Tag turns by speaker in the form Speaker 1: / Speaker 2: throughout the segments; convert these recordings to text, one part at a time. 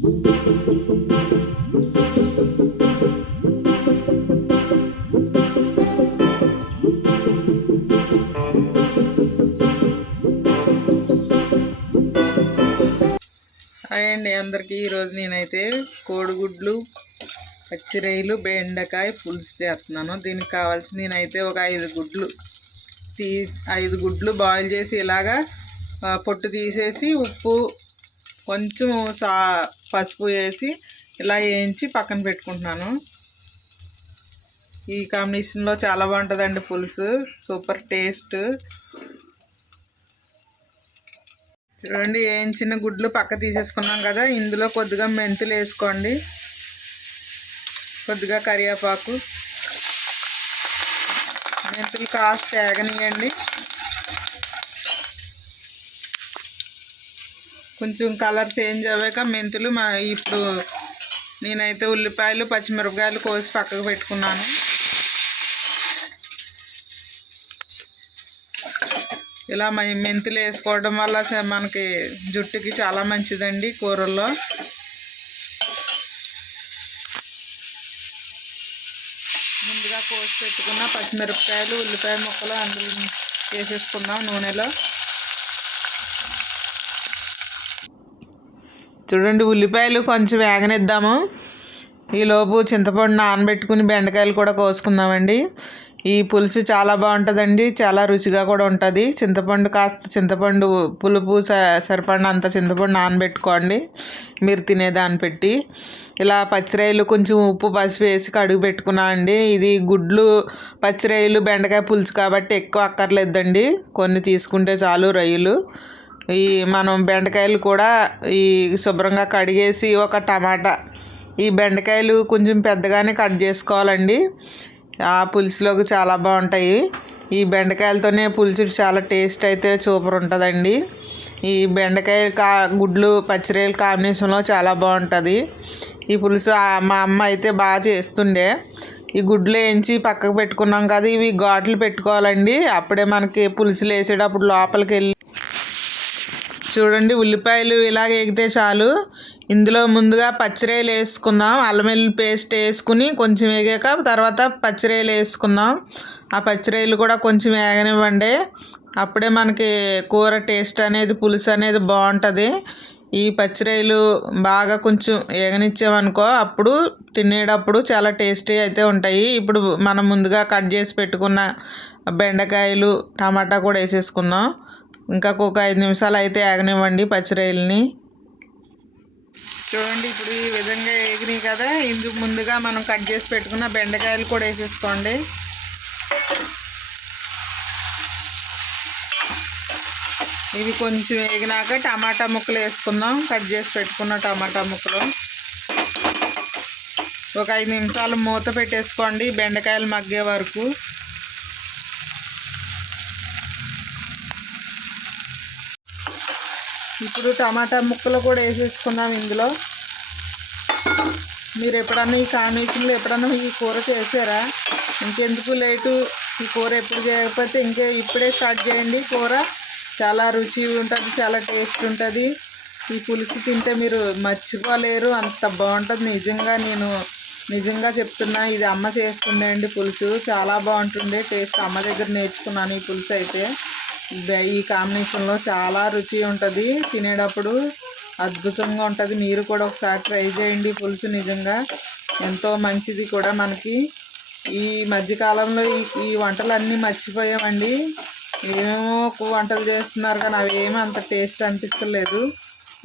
Speaker 1: Hi అండి అందరికీ. ఈరోజు నేనైతే కోడిగుడ్లు పచ్చిరొయ్యలు బెండకాయ పులుసు చేస్తున్నాను. దీనికి కావాల్సిన నేనైతే ఒక ఐదు గుడ్లు తీ ఐదు గుడ్లు బాయిల్ చేసి ఇలాగా పొట్టు తీసేసి ఉప్పు కొంచెం సా పసుపు వేసి ఇలా వేయించి పక్కన పెట్టుకుంటున్నాను. ఈ కాంబినేషన్లో చాలా బాగుంటుందండి పులుసు. Super taste. చూడండి వేయించిన గుడ్లు పక్క తీసేసుకున్నాం కదా ఇందులో కొద్దిగా మెంతులు వేసుకోండి. కొద్దిగా కరివేపాకు. మెంతులు కాస్త తేగనియండి. కొంచెం కలర్ చేంజ్ అవ్వాక మెంతులు మా ఇప్పుడు నేనైతే ఉల్లిపాయలు పచ్చిమిరపకాయలు కోసి పక్కకు పెట్టుకున్నాను. ఇలా మెంతులు వేసుకోవడం వల్ల మనకి జుట్టుకి చాలా మంచిదండి కూరల్లో. ముందుగా కోసి పెట్టుకున్న పచ్చిమిరపకాయలు ఉల్లిపాయ ముక్కలు అందులో వేసేసుకుందాం నూనెలో. చూడండి ఉల్లిపాయలు కొంచెం వేగనిద్దాము. ఈలోపు చింతపండు నానబెట్టుకుని బెండకాయలు కూడా కోసుకుందామండి. ఈ పులుసు చాలా బాగుంటుందండి చాలా రుచిగా కూడా ఉంటుంది. చింతపండు కాస్త చింతపండు పులుపు స సరిపడినంత చింతపండు నానబెట్టుకోండి. మీరు తినేదాన్ని పెట్టి. ఇలా పచ్చిరాయలు కొంచెం ఉప్పు పసుపు వేసి కడుగు పెట్టుకున్నా అండి. ఇది గుడ్లు పచ్చిరాయలు బెండకాయ పులుసు కాబట్టి ఎక్కువ అక్కర్లేదండి. కొన్ని తీసుకుంటే చాలు రొయ్యలు. ఈ మనం బెండకాయలు కూడా ఈ శుభ్రంగా కడిగేసి ఒక టమాటా. ఈ బెండకాయలు కొంచెం పెద్దగానే కట్ చేసుకోవాలండి. ఆ పులుసులోకి చాలా బాగుంటాయి. ఈ బెండకాయలతోనే పులుసు చాలా టేస్ట్ అయితే సూపర్ ఉంటుందండి. ఈ బెండకాయ కా గుడ్లు పచ్చిరొయ్యల కాంబినేషన్లో చాలా బాగుంటుంది. ఈ పులుసు మా అమ్మ అయితే బాగా చేస్తుండే. ఈ గుడ్లు వేయించి పక్కకు పెట్టుకున్నాం కదా ఇవి ఘాట్లు పెట్టుకోవాలండి. అప్పుడే మనకి పులుసులు వేసేటప్పుడు లోపలికి వెళ్ళి చూడండి ఉల్లిపాయలు ఇలాగ ఎగితే చాలు. ఇందులో ముందుగా పచ్చిరాయలు వేసుకుందాం. అల్లం వెల్లుల్లి పేస్ట్ వేసుకుని కొంచెం వేగాక తర్వాత పచ్చిరాయలు వేసుకుందాం. ఆ పచ్చిరాయలు కూడా కొంచెం వేగనివ్వండి. అప్పుడే మనకి కూర టేస్ట్ అనేది పులుసు అనేది బాగుంటుంది. ఈ పచ్చిరాయలు బాగా కొంచెం ఏగనిచ్చామనుకో అప్పుడు తినేటప్పుడు చాలా టేస్టీ అయితే ఉంటాయి. ఇప్పుడు మనం ముందుగా కట్ చేసి పెట్టుకున్న బెండకాయలు టమాటా కూడా వేసేసుకుందాం. ఇంకా ఒక ఐదు నిమిషాలు అయితే ఆగనివ్వండి పచ్చిరొయ్యలని చూడండి ఇప్పుడు ఈ విధంగా ఎగినాయి కదా. ఇందుకు ముందుగా మనం కట్ చేసి పెట్టుకున్న బెండకాయలు కూడా వేసేసుకోండి. ఇవి కొంచెం వేగినాక టమాటా ముక్కలు వేసుకుందాం. కట్ చేసి పెట్టుకున్న టమాటా ముక్కలు. ఒక ఐదు నిమిషాలు మూత పెట్టేసుకోండి బెండకాయలు మగ్గే వరకు. ఇప్పుడు టమాటా ముక్కలు కూడా వేసేసుకున్నాం ఇందులో. మీరు ఎప్పుడన్నా ఈ కాంబినేషన్లో ఎప్పుడన్నా ఈ కూర చేసారా? ఇంకెందుకు లేటు? ఈ కూర ఎప్పుడు చేయకపోతే ఇంకే ఇప్పుడే స్టార్ట్ చేయండి కూర. చాలా రుచి ఉంటుంది చాలా టేస్ట్ ఉంటుంది. ఈ పులుసు తింటే మీరు మర్చిపోలేరు. అంత బాగుంటుంది. నిజంగా నేను నిజంగా చెప్తున్నా ఇది అమ్మ చేస్తుండే అండి పులుసు. చాలా బాగుంటుండే. టేస్ట్ అమ్మ దగ్గర నేర్చుకున్నాను ఈ పులుసు అయితే. ఈ కాంబినేషన్లో చాలా రుచి ఉంటుంది. తినేటప్పుడు అద్భుతంగా ఉంటుంది. మీరు కూడా ఒకసారి ట్రై చేయండి పులుసు నిజంగా. ఎంతో మంచిది కూడా మనకి. ఈ మధ్యకాలంలో ఈ ఈ వంటలన్నీ మర్చిపోయామండి. ఏమేమో వంటలు చేస్తున్నారు కానీ అవి ఏమీ అంత టేస్ట్ అనిపిస్తలేదు.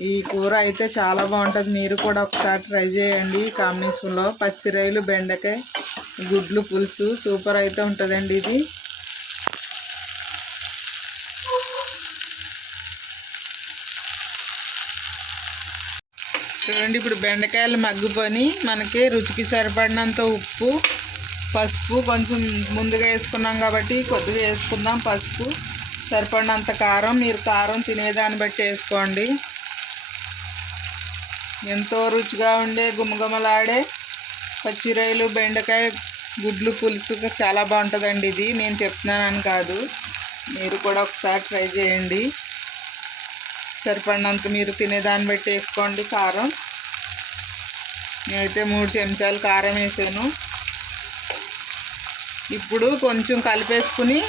Speaker 1: ఈ కూర అయితే చాలా బాగుంటుంది. మీరు కూడా ఒకసారి ట్రై చేయండి కాంబినేషన్లో. పచ్చిరొయ్యలు బెండకాయ గుడ్లు పులుసు సూపర్ అయితే ఉంటుందండి ఇది చూడండి ఇప్పుడు బెండకాయలు మగ్గిపోయి మనకి రుచికి సరిపడినంత ఉప్పు పసుపు కొంచెం ముందుగా వేసుకున్నాం కాబట్టి కొద్దిగా వేసుకుందాం పసుపు. సరిపడినంత కారం మీరు కారం తినేదాన్ని బట్టి వేసుకోండి. ఎంతో రుచిగా ఉండే గుమగుమలాడే పచ్చిరొయ్యలు బెండకాయ గుడ్లు పులుసు చాలా బాగుంటుందండి ఇది. నేను చెప్తున్నానని కాదు. మీరు కూడా ఒకసారి ట్రై చేయండి. సరిపడినంత మీరు తినేదాన్ని బట్టి వేసుకోండి కారం. నేనైతే మూడు చెంచాలు కారం వేసాను. ఇప్పుడు కొంచెం కలిపేసుకుని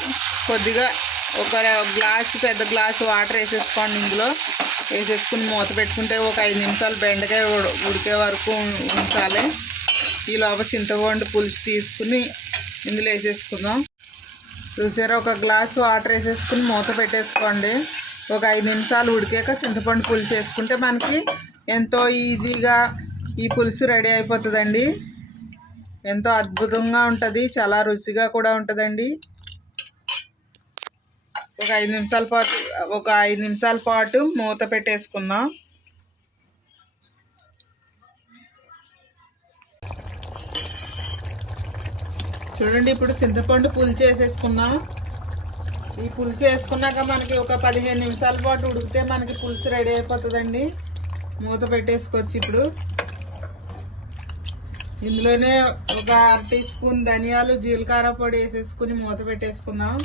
Speaker 1: కొద్దిగా ఒక గ్లాస్ పెద్ద గ్లాస్ వాటర్ వేసేసుకోండి ఇందులో. వేసేసుకుని మూత పెట్టుకుంటే ఒక ఐదు నిమిషాలు బెండకాయ ఉడికే వరకు ఉంచాలి. ఈ లోపల చింతపండు పులుసు తీసుకుని ఇందులో వేసేసుకుందాం. చూసారా ఒక గ్లాస్ వాటర్ వేసేసుకుని మూత పెట్టేసుకోండి. ఒక ఐదు నిమిషాలు ఉడికాక చింతపండు పులుసు వేసుకుంటే మనకి ఎంతో ఈజీగా ఈ పులుసు రెడీ అయిపోతుందండి. ఎంతో అద్భుతంగా ఉంటుంది చాలా రుచిగా కూడా ఉంటుందండి. ఒక ఐదు నిమిషాల పాటు ఒక ఐదు నిమిషాల పాటు మూత పెట్టేసుకుందాం. చూడండి ఇప్పుడు చింతపండు పులుసు వేసేసుకున్నాం ఈ పులుసు వేసుకున్నాక మనకి ఒక పదిహేను నిమిషాల పాటు ఉడికితే మనకి పులుసు రెడీ అయిపోతుందండి. మూత పెట్టేసుకోవచ్చు ఇప్పుడు. ఇందులోనే ఒక అర టీ స్పూన్ ధనియాలు జీలకర్ర పొడి వేసేసుకుని మూత పెట్టేసుకున్నాం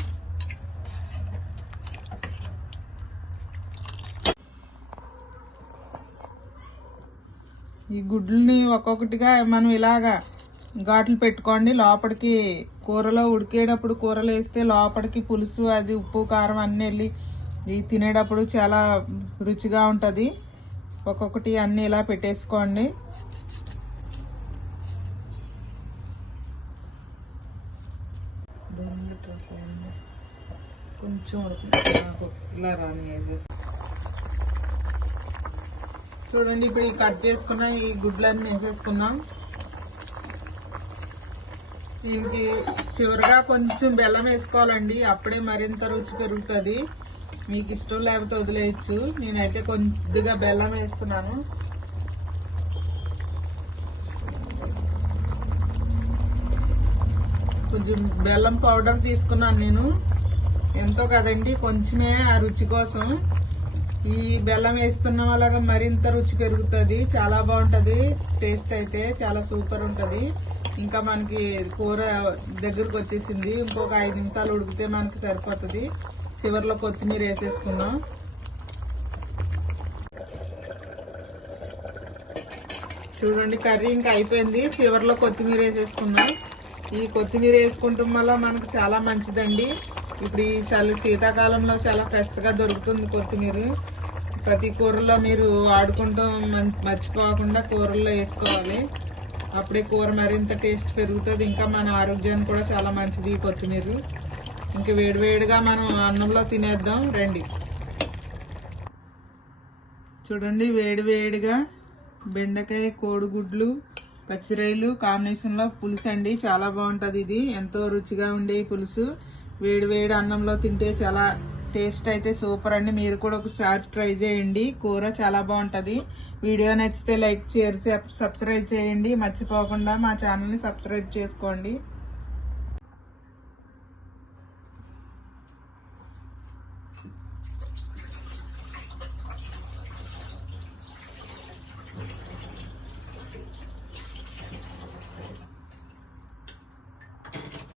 Speaker 1: ఈ గుడ్లని ఒక్కొక్కటిగా మనం ఇలాగా ఘాట్లు పెట్టుకోండి. లోపలికి కూరలో ఉడికేటప్పుడు కూరలు వేస్తే లోపలికి పులుసు అది ఉప్పు కారం అన్నీ వెళ్ళి ఇది తినేటప్పుడు చాలా రుచిగా ఉంటుంది. ఒక్కొక్కటి అన్నీ ఇలా పెట్టేసుకోండి. కొంచెం నాకు ఇలా రాని చూడండి ఇప్పుడు ఈ కట్ చేసుకున్న ఈ గుడ్లన్నీ వేసేసుకున్నాం దీనికి చివరిగా కొంచెం బెల్లం వేసుకోవాలండి. అప్పుడే మరింత రుచి పెరుగుతుంది. మీకు ఇష్టం లేకపోతే వదిలేయచ్చు. నేనైతే కొద్దిగా బెల్లం వేసుకున్నాను కొంచెం బెల్లం పౌడర్ తీసుకున్నాను నేను. ఎంతో కదండి కొంచెమే ఆ రుచి కోసం. ఈ బెల్లం వేస్తున్న వాళ్ళగా మరింత రుచి పెరుగుతుంది చాలా బాగుంటుంది టేస్ట్ అయితే చాలా సూపర్ ఉంటుంది. ఇంకా మనకి కూర దగ్గరకు వచ్చేసింది ఇంకొక ఐదు నిమిషాలు ఉడికితే మనకి సరిపోతుంది. చివరిలో కొత్తిమీర వేసేసుకున్నాం చూడండి కర్రీ ఇంకా అయిపోయింది. చివరిలో కొత్తిమీర వేసేసుకున్నాం ఈ కొత్తిమీర వేసుకుంటాం వల్ల మనకు చాలా మంచిదండి. ఇప్పుడు ఈ చాలా శీతాకాలంలో చాలా ఫ్రెష్గా దొరుకుతుంది కొత్తిమీర. ప్రతి కూరలో మీరు వాడుకుంటూ మర్చిపోకుండా కూరల్లో వేసుకోవాలి. అప్పుడే కూర మరింత టేస్ట్ పెరుగుతుంది. ఇంకా మన ఆరోగ్యానికి కూడా చాలా మంచిది కొత్తిమీర. ఇంక వేడివేడిగా మనం అన్నంలో తినేద్దాం. రండి. చూడండి వేడివేడిగా బెండకాయ కోడిగుడ్లు పచ్చిరొయ్యలు కాంబినేషన్లో పులుసు అండి చాలా బాగుంటుంది ఇది. ఎంతో రుచిగా ఉండే పులుసు. వేడి వేడి అన్నంలో తింటే చాలా టేస్ట్ అయితే సూపర్ అండి. మీరు కూడా ఒకసారి ట్రై చేయండి. కూర చాలా బాగుంటుంది. వీడియో నచ్చితే లైక్ షేర్ సబ్స్క్రైబ్ చేయండి. మర్చిపోకుండా మా ఛానల్ని సబ్స్క్రైబ్ చేసుకోండి.